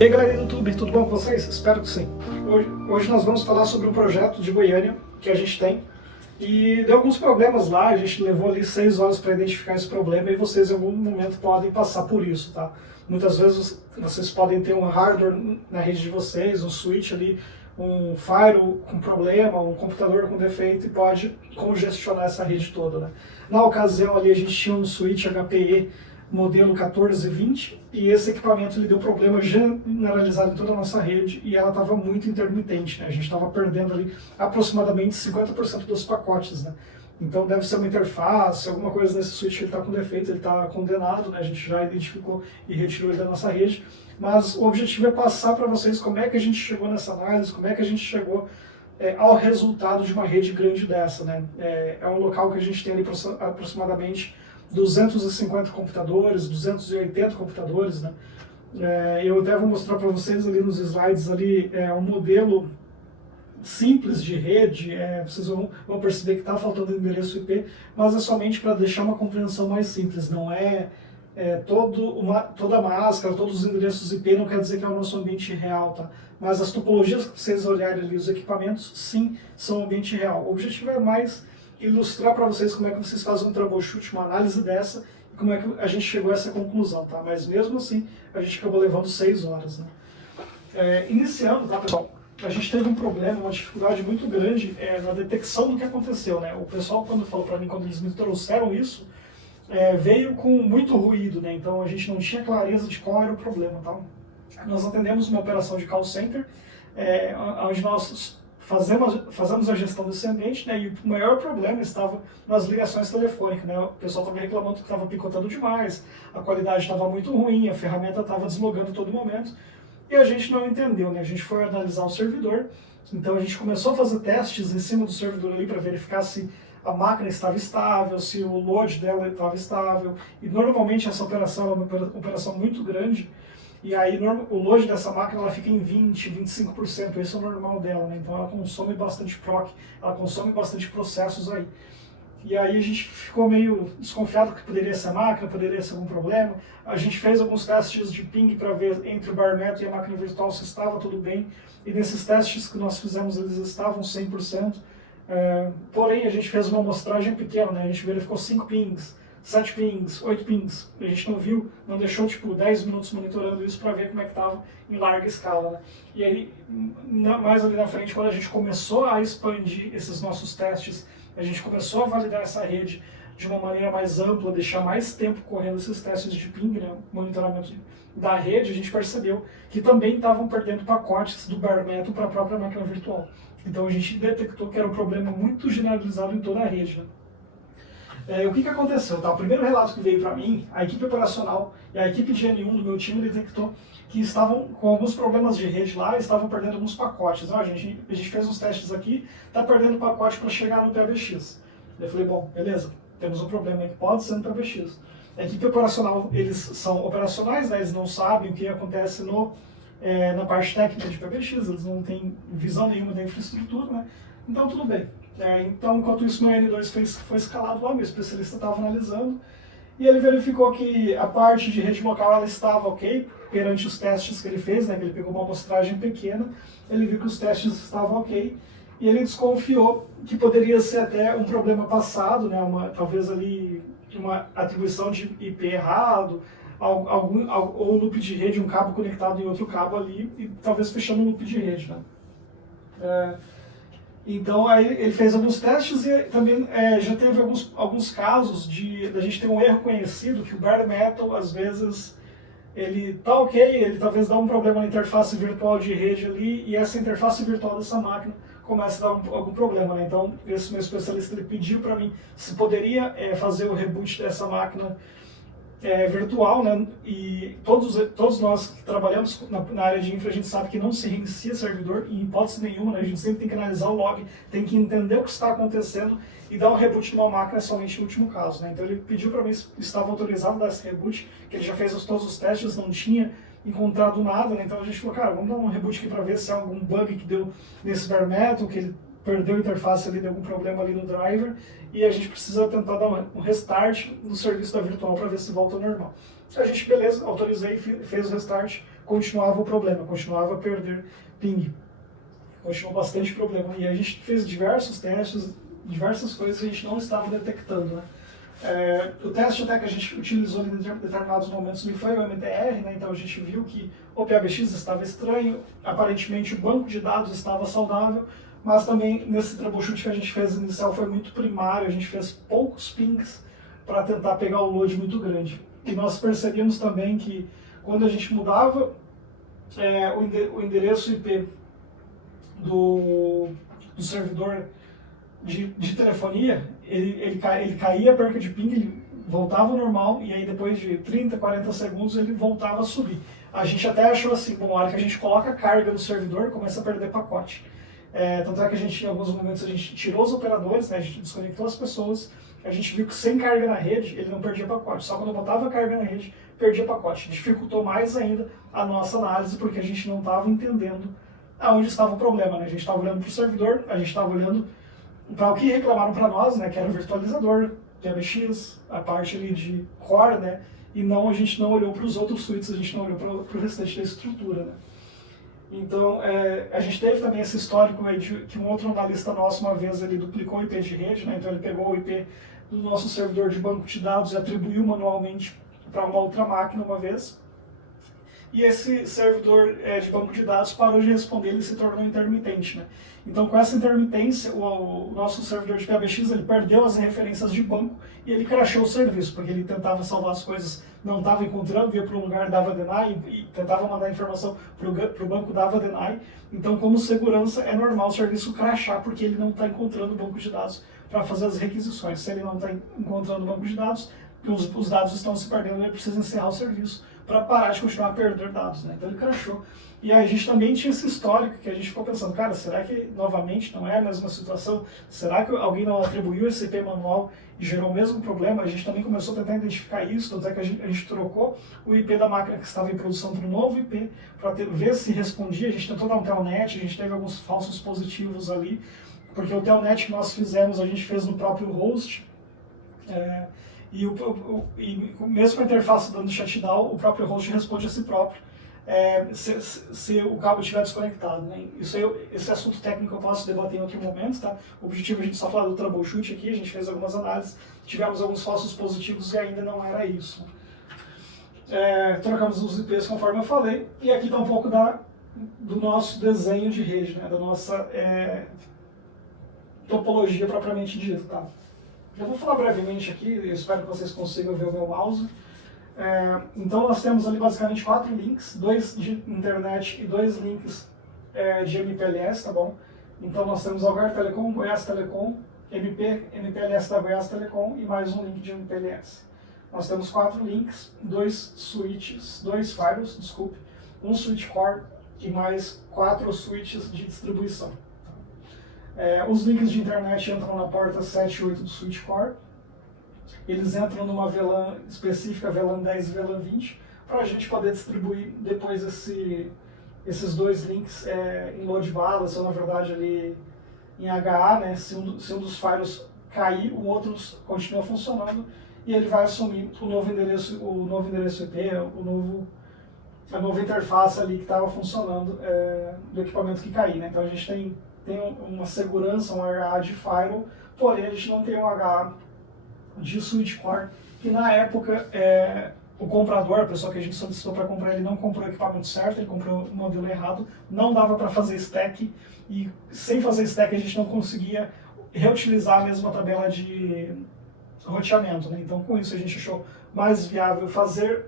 E aí galera do YouTube, tudo bom com vocês? Espero que sim. Hoje nós vamos falar sobre um projeto de Goiânia que a gente tem e deu alguns problemas lá, a gente levou ali 6 horas para identificar esse problema e vocês em algum momento podem passar por isso, tá? Muitas vezes vocês podem ter um hardware na rede de vocês, um switch ali, um firewall com problema, um computador com defeito e pode congestionar essa rede toda, né? Na ocasião ali a gente tinha um switch HPE modelo 1420 e esse equipamento ele deu problema generalizado em toda a nossa rede e ela estava muito intermitente, né? A gente estava perdendo ali aproximadamente 50% dos pacotes, né? Então deve ser uma interface, alguma coisa nesse switch ele está com defeito, ele está condenado, né? A gente já identificou e retirou ele da nossa rede, mas o objetivo é passar para vocês como é que a gente chegou nessa análise, como é que a gente chegou ao resultado de uma rede grande dessa, né? É um local que a gente tem ali aproximadamente 250 computadores, 280 computadores, né? Eu até vou mostrar para vocês ali nos slides ali um modelo simples de rede, vocês vão perceber que está faltando endereço IP, mas é somente para deixar uma compreensão mais simples, não toda a máscara, todos os endereços IP não quer dizer que é o nosso ambiente real, tá? Mas as topologias que vocês olharem ali, os equipamentos, sim, são ambiente real. O objetivo é mais ilustrar para vocês como é que vocês fazem um troubleshoot, uma análise dessa, e como é que a gente chegou a essa conclusão, tá? Mas mesmo assim, a gente acabou levando 6 horas, né? Iniciando, tá, pessoal? A gente teve um problema, uma dificuldade muito grande na detecção do que aconteceu, né? O pessoal, quando falou para mim, quando eles me trouxeram isso, veio com muito ruído, né? Então a gente não tinha clareza de qual era o problema, tá? Nós atendemos uma operação de call center, onde nós fazemos a gestão desse ambiente, né, e o maior problema estava nas ligações telefônicas, né, o pessoal estava reclamando que estava picotando demais, a qualidade estava muito ruim, a ferramenta estava deslogando a todo momento, e a gente não entendeu, né, a gente foi analisar o servidor, então a gente começou a fazer testes em cima do servidor ali para verificar se a máquina estava estável, se o load dela estava estável, e normalmente essa operação é uma operação muito grande, e aí o load dessa máquina ela fica em 20%, 25%, esse é o normal dela, né? Então ela consome bastante proc, ela consome bastante processos aí. E aí a gente ficou meio desconfiado que poderia ser a máquina, poderia ser algum problema. A gente fez alguns testes de ping para ver entre o bare metal e a máquina virtual se estava tudo bem. E nesses testes que nós fizemos eles estavam 100%. Porém a gente fez uma amostragem pequena, né? A gente verificou 5 pings. 7 pings, 8 pings, a gente não viu, não deixou tipo 10 minutos monitorando isso para ver como é que estava em larga escala, né? E aí, mais ali na frente, quando a gente começou a expandir esses nossos testes, a gente começou a validar essa rede de uma maneira mais ampla, deixar mais tempo correndo esses testes de ping, né, monitoramento da rede, a gente percebeu que também estavam perdendo pacotes do bare metal para a própria máquina virtual. Então a gente detectou que era um problema muito generalizado em toda a rede, né? O que aconteceu? Tá? O primeiro relato que veio para mim, a equipe operacional e a equipe de N1 do meu time detectou que estavam com alguns problemas de rede lá e estavam perdendo alguns pacotes. A gente fez uns testes aqui, está perdendo pacote para chegar no PBX. Eu falei, bom, beleza, temos um problema que pode ser no PBX. A equipe operacional, eles são operacionais, né? Eles não sabem o que acontece na parte técnica de PBX, eles não têm visão nenhuma da infraestrutura, né? Então tudo bem. Então, enquanto isso, meu N2 foi escalado lá, meu especialista estava analisando, e ele verificou que a parte de rede local ela estava ok, perante os testes que ele fez, né, que ele pegou uma amostragem pequena, ele viu que os testes estavam ok, e ele desconfiou que poderia ser até um problema passado, né, talvez ali uma atribuição de IP errado, ou loop de rede, um cabo conectado em outro cabo ali, e talvez fechando um loop de rede, né. Então aí ele fez alguns testes e também já teve alguns casos da gente ter um erro conhecido que o bare metal às vezes ele tá ok, ele talvez dá um problema na interface virtual de rede ali e essa interface virtual dessa máquina começa a dar algum problema, né? Então esse meu especialista ele pediu para mim se poderia fazer o reboot dessa máquina virtual, né? E todos nós que trabalhamos na área de infra, a gente sabe que não se reinicia servidor em hipótese nenhuma, né? A gente sempre tem que analisar o log, tem que entender o que está acontecendo e dar um reboot numa máquina somente no último caso, né? Então ele pediu para mim se estava autorizado a dar esse reboot, que ele já fez todos os testes, não tinha encontrado nada, né? Então a gente falou, cara, vamos dar um reboot aqui para ver se há algum bug que deu nesse bare metal, que ele perdeu a interface ali, deu algum problema ali no driver, e a gente precisa tentar dar um restart no serviço da virtual para ver se volta ao normal. A gente, beleza, autorizei, fez o restart, continuava o problema, continuava a perder ping, continuou bastante problema. E a gente fez diversos testes, diversas coisas que a gente não estava detectando, né? O teste até que a gente utilizou em determinados momentos não foi o MTR, né? Então a gente viu que o PABX estava estranho, aparentemente o banco de dados estava saudável, mas também nesse troubleshoot que a gente fez inicial foi muito primário, a gente fez poucos pings para tentar pegar o load muito grande. E nós percebemos também que quando a gente mudava o endereço IP do servidor de telefonia, ele caía a perca de ping, ele voltava ao normal, e aí depois de 30, 40 segundos ele voltava a subir. A gente até achou assim, bom, a hora que a gente coloca carga no servidor, começa a perder pacote. Tanto é que a gente, em alguns momentos, a gente tirou os operadores, né, a gente desconectou as pessoas, a gente viu que sem carga na rede, ele não perdia pacote. Só quando botava carga na rede, perdia pacote. Dificultou mais ainda a nossa análise, porque a gente não estava entendendo aonde estava o problema, né? A gente estava olhando para o servidor, a gente estava olhando para o que reclamaram para nós, né, que era o virtualizador, PBX, a parte ali de core, né, e a gente não olhou para os outros suítes, a gente não olhou para o restante da estrutura, né. Então, a gente teve também esse histórico aí de que um outro analista nosso, uma vez, ele duplicou o IP de rede, né, então ele pegou o IP do nosso servidor de banco de dados e atribuiu manualmente para uma outra máquina uma vez, e esse servidor de banco de dados parou de responder, ele se tornou intermitente, né? Então, com essa intermitência, o nosso servidor de PBX ele perdeu as referências de banco e ele crashou o serviço, porque ele tentava salvar as coisas, não estava encontrando, ia para um lugar, dava deny, e tentava mandar informação para o banco, dava deny. Então, como segurança, é normal o serviço crashar, porque ele não está encontrando o banco de dados para fazer as requisições. Se ele não está encontrando o banco de dados, os dados estão se perdendo, ele precisa encerrar o serviço para parar de continuar a perder dados, né? Então ele crashou. E a gente também tinha esse histórico que a gente ficou pensando, cara, será que novamente não é a mesma situação? Será que alguém não atribuiu esse IP manual e gerou o mesmo problema? A gente também começou a tentar identificar isso, tanto é que a gente trocou o IP da máquina que estava em produção para um novo IP, para ver se respondia. A gente tentou dar um telnet, a gente teve alguns falsos positivos ali, porque o telnet que nós fizemos, a gente fez no próprio host, e mesmo com a interface dando shutdown, o próprio host responde a si próprio se o cabo estiver desconectado, né? Esse assunto técnico eu posso debater em outro momento, tá? O objetivo é a gente só falar do troubleshoot aqui, a gente fez algumas análises, tivemos alguns falsos positivos e ainda não era isso. Trocamos os IPs conforme eu falei, e aqui está um pouco do nosso desenho de rede, né? Da nossa topologia propriamente dita, tá? Eu vou falar brevemente aqui, eu espero que vocês consigam ver o meu mouse. Então nós temos ali basicamente 4 links, 2 de internet e 2 links de MPLS, tá bom? Então nós temos Algar Telecom, Goiás Telecom, MPLS da Goiás Telecom e mais um link de MPLS. Nós temos 4 links, 2 switches, 2 firewalls, desculpe, um switch core e mais 4 switches de distribuição. Os links de internet entram na porta 7 e 8 do switch core. Eles entram numa VLAN específica, VLAN 10 e VLAN 20, para a gente poder distribuir depois esses 2 links em load balance, ou na verdade ali em HA, né? Se um dos firewalls cair, o outro continua funcionando e ele vai assumir o novo endereço IP, a nova interface ali que estava funcionando do equipamento que cair, né? Então a gente tem uma segurança, um HA de firewall, porém a gente não tem um HA de switch core, que na época o comprador, a pessoa que a gente solicitou para comprar, ele não comprou o equipamento certo, ele comprou o modelo errado, não dava para fazer stack, e sem fazer stack a gente não conseguia reutilizar a mesma tabela de roteamento, né? Então com isso a gente achou mais viável fazer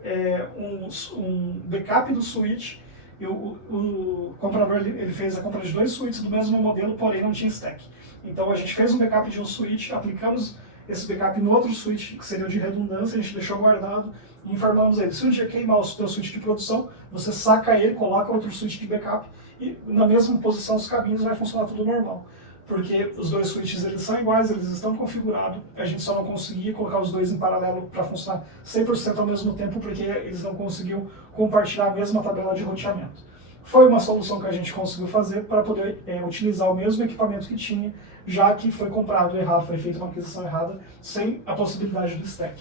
um backup do switch, e o comprador ele fez a compra de 2 switches do mesmo modelo, porém não tinha stack. Então a gente fez um backup de um switch, aplicamos esse backup no outro switch, que seria o de redundância, a gente deixou guardado e informamos ele. Se um dia queimar o seu switch de produção, você saca ele, coloca outro switch de backup e na mesma posição dos cabinhos vai funcionar tudo normal. Porque os 2 switches eles são iguais, eles estão configurados, a gente só não conseguia colocar os 2 em paralelo para funcionar 100% ao mesmo tempo, porque eles não conseguiam compartilhar a mesma tabela de roteamento. Foi uma solução que a gente conseguiu fazer para poder utilizar o mesmo equipamento que tinha, já que foi comprado errado, foi feita uma aquisição errada, sem a possibilidade do stack.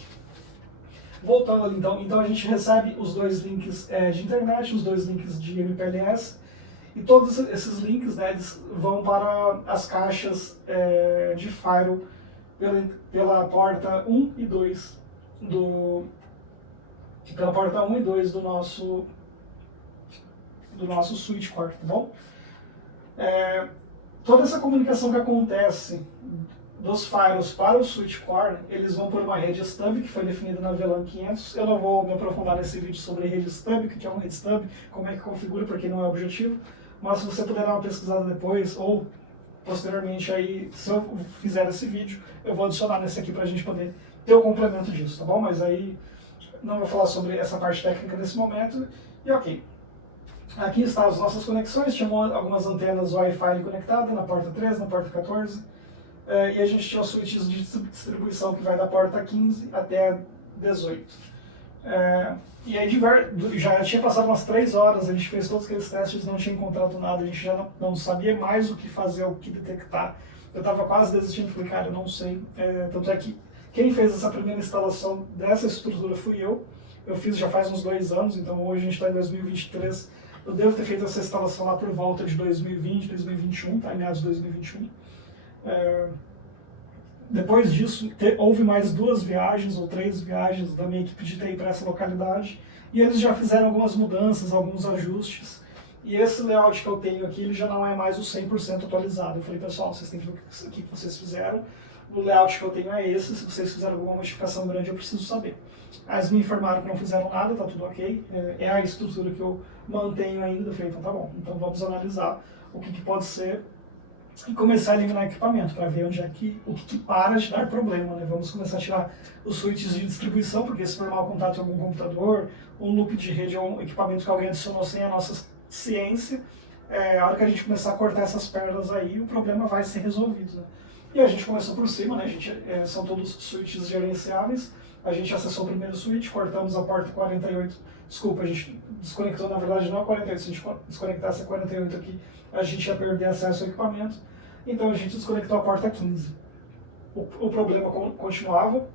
Voltando ali, então a gente recebe os dois links de internet, os dois links de MPLS, e todos esses links, né, eles vão para as caixas de firewall pela porta 1 e 2 pela porta 1 e 2 do nosso switch core, tá bom? Toda essa comunicação que acontece dos firewalls para o switch core, eles vão por uma rede stub que foi definida na VLAN 500. Eu não vou me aprofundar nesse vídeo sobre rede stub, o que é uma rede stub, como é que configura, porque não é objetivo, mas se você puder dar uma pesquisada depois, ou posteriormente aí, se eu fizer esse vídeo, eu vou adicionar nesse aqui para a gente poder ter o complemento disso, tá bom? Mas aí não vou falar sobre essa parte técnica nesse momento, e ok. Aqui estão as nossas conexões, tinha algumas antenas Wi-Fi conectadas na porta 3, na porta 14, e a gente tinha os switches de distribuição que vai da porta 15 até a 18. E aí já tinha passado umas 3 horas, a gente fez todos aqueles testes, não tinha encontrado nada, a gente já não sabia mais o que fazer, o que detectar. Eu estava quase desistindo, falei, cara, eu não sei. Tanto é que quem fez essa primeira instalação dessa estrutura fui eu. Eu fiz já faz uns 2 anos, então hoje a gente está em 2023. Eu devo ter feito essa instalação lá por volta de 2020, 2021, tá? Em meados de 2021. Depois disso, houve mais 2 viagens ou 3 viagens da minha equipe de TI para essa localidade, e eles já fizeram algumas mudanças, alguns ajustes, e esse layout que eu tenho aqui, ele já não é mais o 100% atualizado. Eu falei, pessoal, vocês têm que ver o que vocês fizeram, o layout que eu tenho é esse, se vocês fizeram alguma modificação grande eu preciso saber. Eles me informaram que não fizeram nada, tá tudo ok, é a estrutura que eu mantenho ainda. Eu falei, então tá bom, então vamos analisar o que pode ser e começar a eliminar equipamento, para ver onde é o que para de dar problema, né? Vamos começar a tirar os switches de distribuição, porque se for mau contato em algum computador, um loop de rede ou um equipamento que alguém adicionou sem a nossa ciência, a hora que a gente começar a cortar essas pernas aí, o problema vai ser resolvido, né? E a gente começou por cima, né? São todos switches gerenciáveis. A gente acessou o primeiro switch, cortamos a porta 48, desculpa, a gente desconectou, na verdade não a 48, se a gente desconectasse a 48 aqui, a gente ia perder acesso ao equipamento, então a gente desconectou a porta 15. O problema continuava,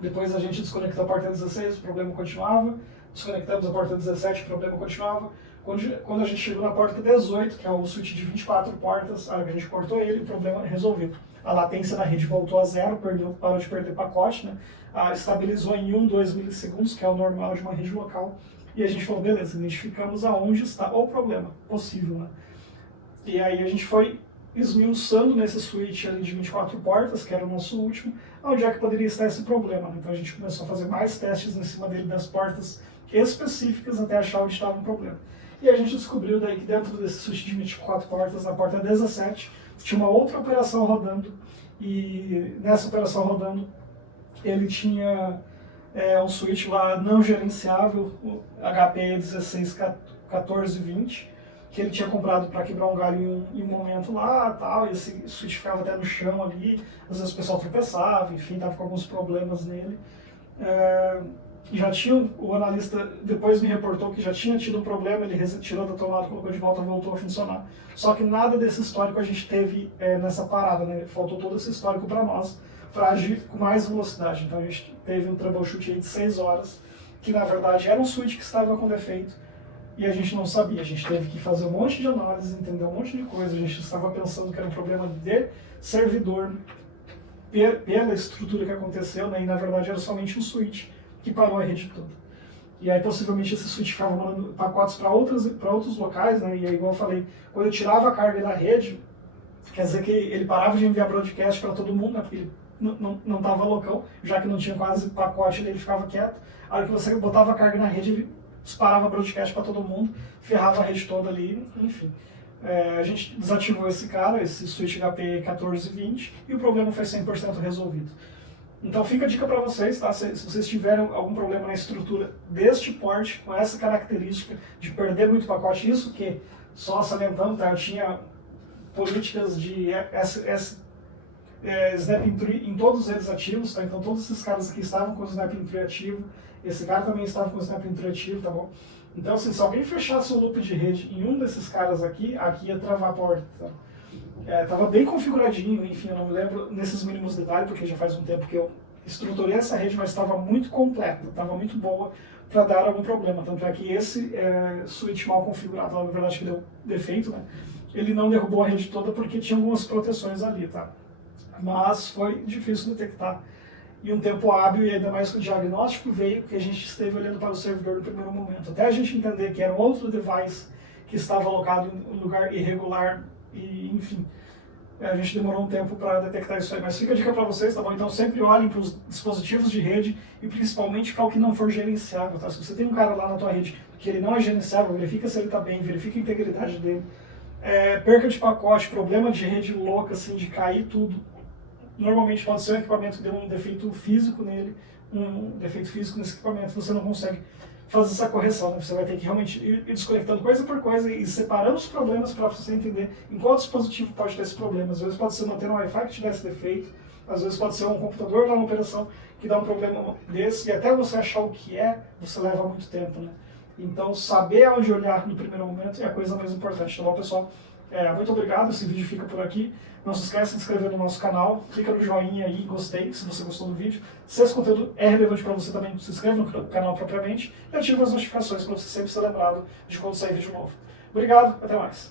depois a gente desconectou a porta 16, o problema continuava, desconectamos a porta 17, o problema continuava. Quando a gente chegou na porta 18, que é o switch de 24 portas, a hora que a gente cortou ele, o problema resolveu. A latência da rede voltou a 0, parou de perder pacote, né? Estabilizou em 1, 2 milissegundos, que é o normal de uma rede local, e a gente falou, beleza, identificamos aonde está o problema possível, né? E aí a gente foi esmiuçando nesse switch ali de 24 portas, que era o nosso último, onde é que poderia estar esse problema, né? Então a gente começou a fazer mais testes em cima dele, das portas específicas, até achar onde estava o problema. E a gente descobriu daí que dentro desse switch de 24 portas, na porta 17, tinha uma outra operação rodando, e nessa operação rodando, ele tinha um switch lá não gerenciável, o HP 161420, que ele tinha comprado para quebrar um galho em um momento lá, tal, e esse switch ficava até no chão ali, às vezes o pessoal tropeçava, enfim, estava com alguns problemas nele. O analista depois me reportou que já tinha tido um problema, ele retirou da tomada, colocou de volta, voltou a funcionar. Só que nada desse histórico a gente teve nessa parada, né? Faltou todo esse histórico para nós, para agir com mais velocidade. Então a gente teve um troubleshoot aí de 6 horas, que na verdade era um switch que estava com defeito, e a gente não sabia. A gente teve que fazer um monte de análise, entender um monte de coisa. A gente estava pensando que era um problema de servidor, pela estrutura que aconteceu, né? E na verdade era somente um switch que parou a rede toda. E aí possivelmente esse switch ficava mandando pacotes para outros locais, né? E aí, igual eu falei, quando eu tirava a carga da rede, quer dizer que ele parava de enviar broadcast para todo mundo, né? Porque ele não estava loucão, já que não tinha quase pacote, ele ficava quieto. A hora que você botava a carga na rede, ele disparava broadcast para todo mundo, ferrava a rede toda ali, enfim. A gente desativou esse switch HP 1420, e o problema foi 100% resolvido. Então fica a dica para vocês, tá? Se vocês tiverem algum problema na estrutura deste porte, com essa característica de perder muito pacote, isso que, só salientando, tá? Eu tinha políticas de Snapping Tree em todos eles ativos, tá? Então todos esses caras aqui estavam com o Snapping Tree ativo, esse cara também estava com o Snapping Tree ativo, tá bom? Então assim, se alguém fechasse o loop de rede em um desses caras aqui ia travar a porta, tá? Tava bem configuradinho, enfim, eu não me lembro nesses mínimos detalhes, porque já faz um tempo que eu estruturei essa rede, mas estava muito completa, estava muito boa para dar algum problema. Tanto é que esse switch mal configurado, na verdade que deu defeito, né? Ele não derrubou a rede toda porque tinha algumas proteções ali, tá? Mas foi difícil detectar e um tempo hábil, e ainda mais que o diagnóstico veio, que a gente esteve olhando para o servidor no primeiro momento. Até a gente entender que era um outro device que estava alocado em um lugar irregular, e enfim, a gente demorou um tempo para detectar isso aí. Mas fica a dica para vocês, tá bom? Então sempre olhem para os dispositivos de rede e principalmente para o que não for gerenciável, tá? Se você tem um cara lá na tua rede que ele não é gerenciável, verifica se ele está bem, verifica a integridade dele. Perca de pacote, problema de rede louca, assim, de cair tudo. Normalmente pode ser um equipamento que deu um defeito físico nele, um defeito físico nesse equipamento, você não consegue fazer essa correção, né? Você vai ter que realmente ir desconectando coisa por coisa e separando os problemas para você entender em qual dispositivo pode ter esse problema. Às vezes pode ser manter um Wi-Fi que tiver esse defeito, às vezes pode ser um computador lá na operação que dá um problema desse, e até você achar o que você leva muito tempo, né? Então, saber onde olhar no primeiro momento é a coisa mais importante, tá bom, pessoal? Muito obrigado, esse vídeo fica por aqui. Não se esqueça de se inscrever no nosso canal, clica no joinha aí, gostei, se você gostou do vídeo. Se esse conteúdo é relevante para você também, se inscreva no canal propriamente e ative as notificações para você sempre ser lembrado de quando sair vídeo novo. Obrigado, até mais.